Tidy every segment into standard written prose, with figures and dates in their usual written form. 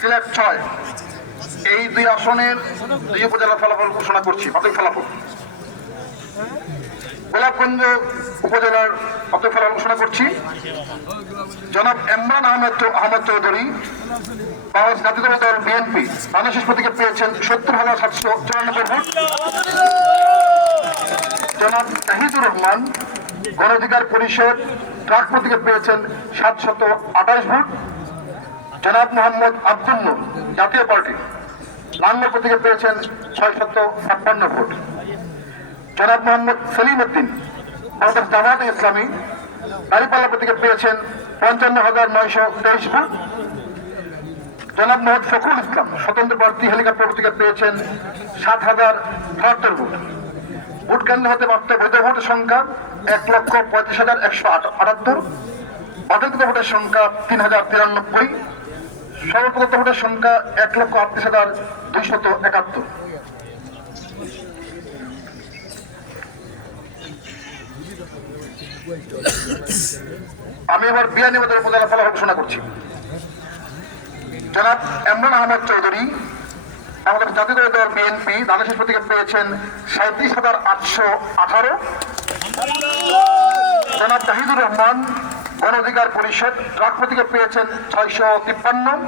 সিলেট 6 এই দুই আসনের দুই উপজেলার ফলাফল ঘোষণা করছি। প্রাথমিক ফলাফল গোলাপগঞ্জ উপজেলার প্রাথমিক ফলাফল ঘোষণা করছি। জনাব ইমরান আহমেদ চৌধুরী বাংলাদেশ জাতীয়তাবাদী দল বিএনপি ধানের প্রতীকে পেয়েছেন 70,794 ভোট। জনাব তাহিদুর রহমান গণ অধিকার পরিষদ ট্রাক প্রতীকে পেয়েছেন 728 ভোট। জনাব মোহাম্মদ আব্দুল নূর জাতীয় পার্টি লাঙ্গল প্রতীকে পেয়েছেন 656 ভোট। জনাব মোহাম্মদ সেলিম উদ্দিন বাংলাদেশ জামায়াতে ইসলামী দাঁড়িপাল্লা প্রতীকে পেয়েছেন 55,923 ভোট। জনাব মোহাম্মদ ফখরুল ইসলাম স্বতন্ত্র প্রার্থী হেলিকপ্টার প্রতীকে পেয়েছেন 7,073 ভোট। ভোট কেন্দ্র হতে প্রাপ্ত বৈধ ভোটের সংখ্যা 1,35,178। বাতিলকৃত ভোটের সংখ্যা 3,093। সর্বপ্রদত্ত ভোটের সংখ্যা 1,38,271। আমি এবার বিয়ানীবাজার উপজেলা ফলাফল ঘোষণা করছি। জনাব ইমরান আহমেদ চৌধুরী আমাদের জাতীয় দল বিএনপি ধানের প্রতীকে পেয়েছেন 37,818। জনাব তাহিদুর রহমান গণ অধিকার পরিষদ ট্রাক প্রতীকে পেয়েছেন 653।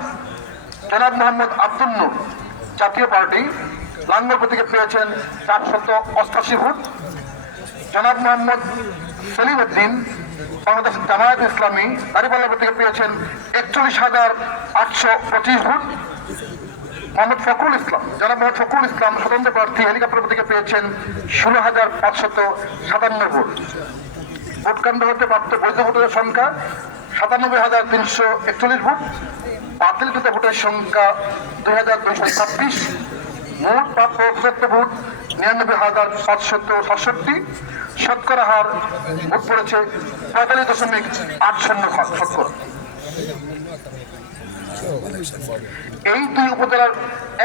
জনাব মোহাম্মদ আব্দুল নূর জাতীয় পার্টি লাঙ্গল প্রতীকে পেয়েছেন 488 ভোট। জনাব মোহাম্মদ সেলিম উদ্দিন বাংলাদেশ জামায়াতে ইসলামী দাঁড়িপাল্লা প্রতীকে পেয়েছেন 41,825 ভোট। মোহাম্মদ ফখরুল ইসলাম জনাব মোহাম্মদ ফখরুল ইসলাম স্বতন্ত্র প্রার্থী হেলিকপ্টার প্রতীকে পেয়েছেন 16,557 ভোট। ভোট কেন্দ্র হতে প্রাপ্ত বৈধ ভোটের সংখ্যা 97,341 ভোট। বাতিলকৃত ভোটের সংখ্যা 2,226। মোট প্রাপ্ত প্রদত্ত ভোট 99,567। শতকরা হার ভোট পড়েছে 45.80% শতকরা। এই দুই উপজেলার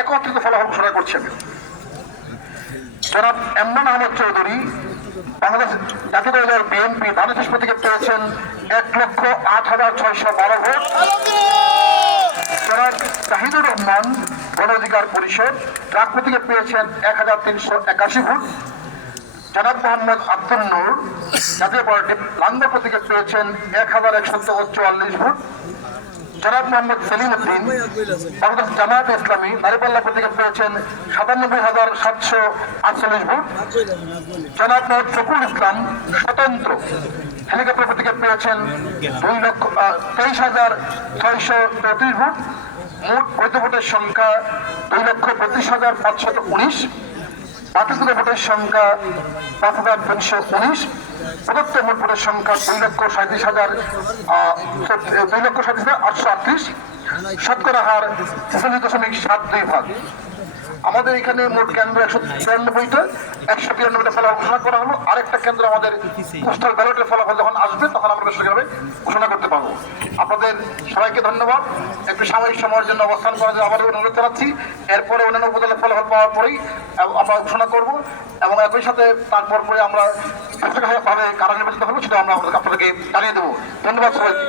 একত্রিত ফলাফল ঘোষণা করছি আমি। জনাব ইমরান আহমেদ চৌধুরী বাংলাদেশ জাতীয় দল বিএনপি ধানের প্রতীকে পেয়েছেন 1,08,612 ভোট। জনাব তাহিদুর রহমান গণ অধিকার পরিষদ ট্রাক প্রতীকে পেয়েছেন 1,381 ভোট। জনাব মোহাম্মদ আব্দুল নূর জাতীয় পার্টি লাঙ্গল প্রতীকে পেয়েছেন 1,144 ভোট। জনাব মোহাম্মদ সেলিম উদ্দিন বাংলাদেশ জামায়াতে ইসলামী দাঁড়িপাল্লা প্রতীকে পেয়েছেন 97,748 ভোট। জনাব মোহাম্মদ ফখরুল ইসলাম স্বতন্ত্র হেলিকপ্টার প্রতীকে পেয়েছেন 23,633 ভোট। মোট বৈধ ভোটের সংখ্যা 2,32,519। বাতিলকৃত ভোটের সংখ্যা 5,319। প্রদত্ত মোট ভোটের সংখ্যা 2,37,838। শতকরা হার 46.72%। আমাদের এখানে মোট কেন্দ্র 193টা, 193টা ফলাফল ঘোষণা করা হলো। আরেকটা কেন্দ্র আমাদের পোস্টাল ব্যালটের ফলাফল যখন আসবে তখন আমরা বেসরকারিভাবে ঘোষণা করতে পারবো। আপনাদের সবাইকে ধন্যবাদ। একটু সাময়িক সময়ের জন্য অবস্থান করার জন্য আমাদের অনুরোধ জানাচ্ছি। এরপরে অন্যান্য উপজেলার ফলাফল পাওয়ার পরেই আমরা ঘোষণা করব এবং একই সাথে তারপর পরে আমরা বেসরকারিভাবে কারা নির্বাচিত হবো সেটা আমরা আপনাদেরকে জানিয়ে দেবো। ধন্যবাদ সবাইকে।